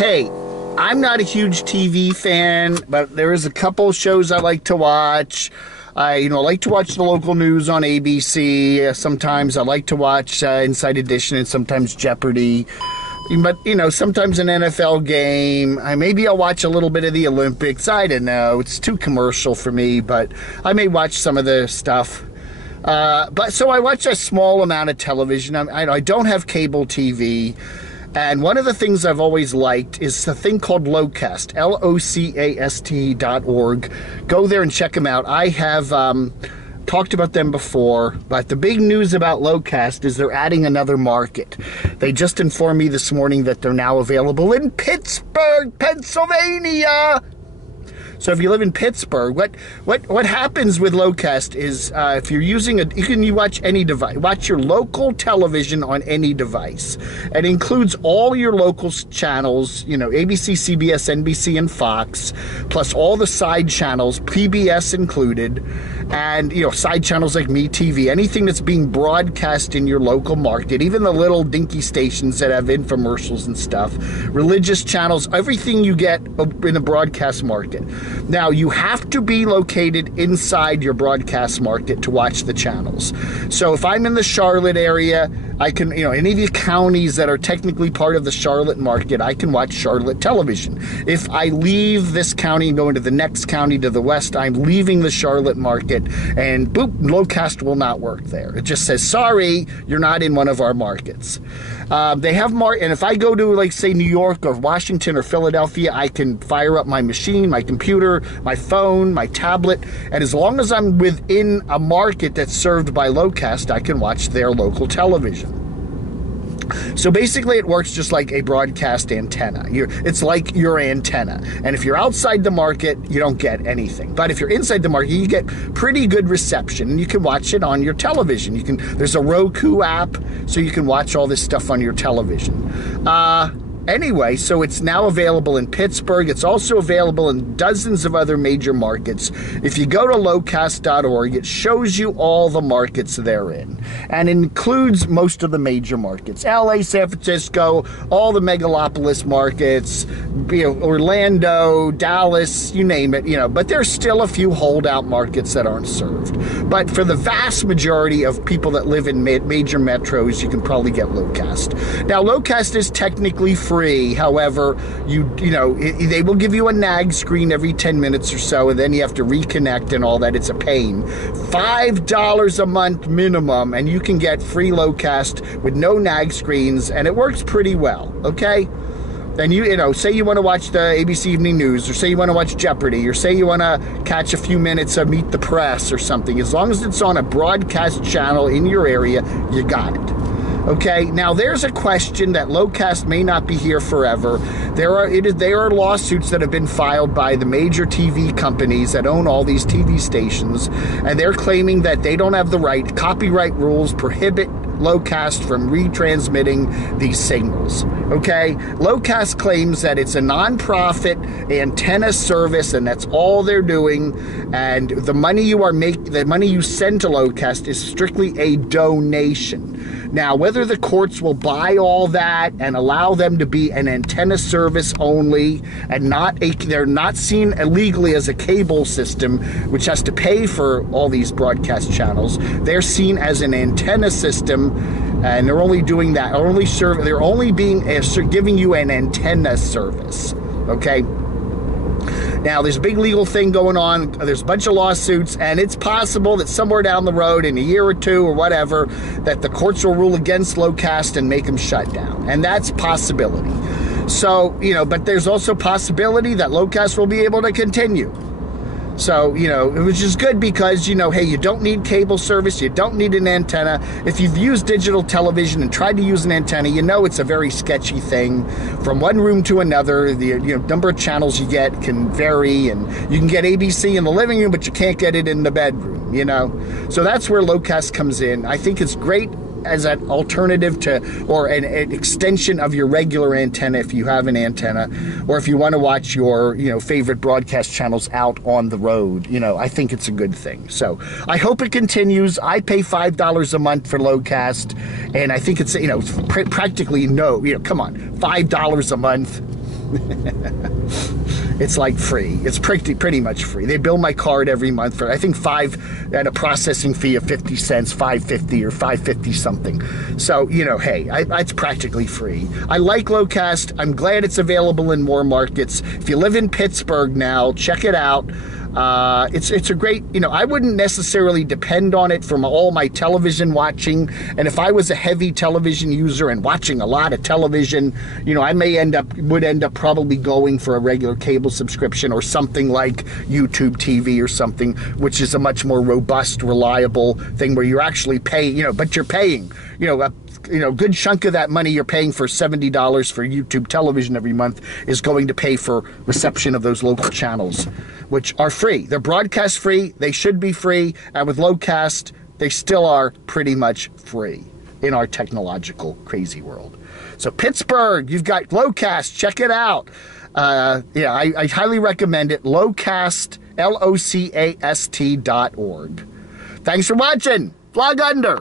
Hey, I'm not a huge TV fan, but there is a couple shows I like to watch. I like to watch the local news on ABC. Sometimes I like to watch Inside Edition and sometimes Jeopardy. But, sometimes an NFL game. Maybe I'll watch a little bit of the Olympics. I don't know. It's too commercial for me, but I may watch some of the stuff. So I watch a small amount of television. I don't have cable TV. And one of the things I've always liked is a thing called Locast, LOCAST.org. Go there and check them out. I have talked about them before, but the big news about Locast is they're adding another market. They just informed me this morning that they're now available in Pittsburgh, Pennsylvania. So if you live in Pittsburgh, what happens with Locast is if you're using you can watch any device, watch your local television on any device. It includes all your local channels, ABC, CBS, NBC, and Fox, plus all the side channels, PBS included, and side channels like MeTV, anything that's being broadcast in your local market, even the little dinky stations that have infomercials and stuff, religious channels, everything you get in a broadcast market. Now, you have to be located inside your broadcast market to watch the channels. So if I'm in the Charlotte area, I can, any of the counties that are technically part of the Charlotte market, I can watch Charlotte television. If I leave this county and go into the next county to the west, I'm leaving the Charlotte market, and boop, Locast will not work there. It just says, sorry, you're not in one of our markets. They have and if I go to, like, say, New York or Washington or Philadelphia, I can fire up my machine, my computer, my phone, my tablet, and as long as I'm within a market that's served by Locast, I can watch their local television. So basically it works just like a broadcast antenna. It's like your antenna. And if you're outside the market, you don't get anything. But if you're inside the market, you get pretty good reception, and you can watch it on your television. There's a Roku app, so you can watch all this stuff on your television. Anyway, so it's now available in Pittsburgh. It's also available in dozens of other major markets. If you go to locast.org, it shows you all the markets they're in, and includes most of the major markets: LA, San Francisco, all the megalopolis markets, Orlando, Dallas, you name it, but there's still a few holdout markets that aren't served. But for the vast majority of people that live in major metros, you can probably get Locast. Now, Locast is technically free. However, they will give you a nag screen every 10 minutes or so, and then you have to reconnect and all that. It's a pain. $5 a month minimum, and you can get free Locast with no nag screens, and it works pretty well, okay? And say you want to watch the ABC Evening News, or say you want to watch Jeopardy, or say you want to catch a few minutes of Meet the Press or something. As long as it's on a broadcast channel in your area, you got it. Okay, now there's a question that Locast may not be here forever. There are lawsuits that have been filed by the major TV companies that own all these TV stations, and they're claiming that they don't have the right. Copyright rules prohibit Locast from retransmitting these signals. Okay, Locast claims that it's a non-profit antenna service, and that's all they're doing. And the money the money you send to Locast is strictly a donation. Now, whether the courts will buy all that and allow them to be an antenna service only, and they're not seen illegally as a cable system, which has to pay for all these broadcast channels. They're seen as an antenna system, and they're only doing that. They're only giving you an antenna service. Okay. Now, there's a big legal thing going on. There's a bunch of lawsuits, and it's possible that somewhere down the road, in a year or two or whatever, that the courts will rule against Locast and make them shut down. And that's a possibility. So, but there's also possibility that Locast will be able to continue. So, which is good because, hey, you don't need cable service, you don't need an antenna. If you've used digital television and tried to use an antenna, it's a very sketchy thing. From one room to another, the number of channels you get can vary, and you can get ABC in the living room, but you can't get it in the bedroom, So that's where Locast comes in. I think it's great as an alternative to, or an extension of your regular antenna if you have an antenna, or if you want to watch your, favorite broadcast channels out on the road. I think it's a good thing. So I hope it continues. I pay $5 a month for Locast, and I think it's, practically come on, $5 a month. It's like free. It's pretty much free. They bill my card every month for, I think, $5 at a processing fee of 50 cents, $5.50 or $5.50 something. So, you know, hey, it's practically free. I like Locast. I'm glad it's available in more markets. If you live in Pittsburgh now, check it out. It's a great, you know, I wouldn't necessarily depend on it from all my television watching. And if I was a heavy television user and watching a lot of television, you know, I would end up probably going for a regular cable subscription or something like YouTube TV or something, which is a much more robust, reliable thing where you're actually paying, you know, but you're paying, you know, a good chunk of that money you're paying for $70 for YouTube television every month is going to pay for reception of those local channels, which are free. They're broadcast free. They should be free. And with Locast, they still are pretty much free in our technological crazy world. So Pittsburgh, you've got Locast. Check it out. Yeah, I highly recommend it. Locast, LOCAST.org. Thanks for watching. Vlog Under.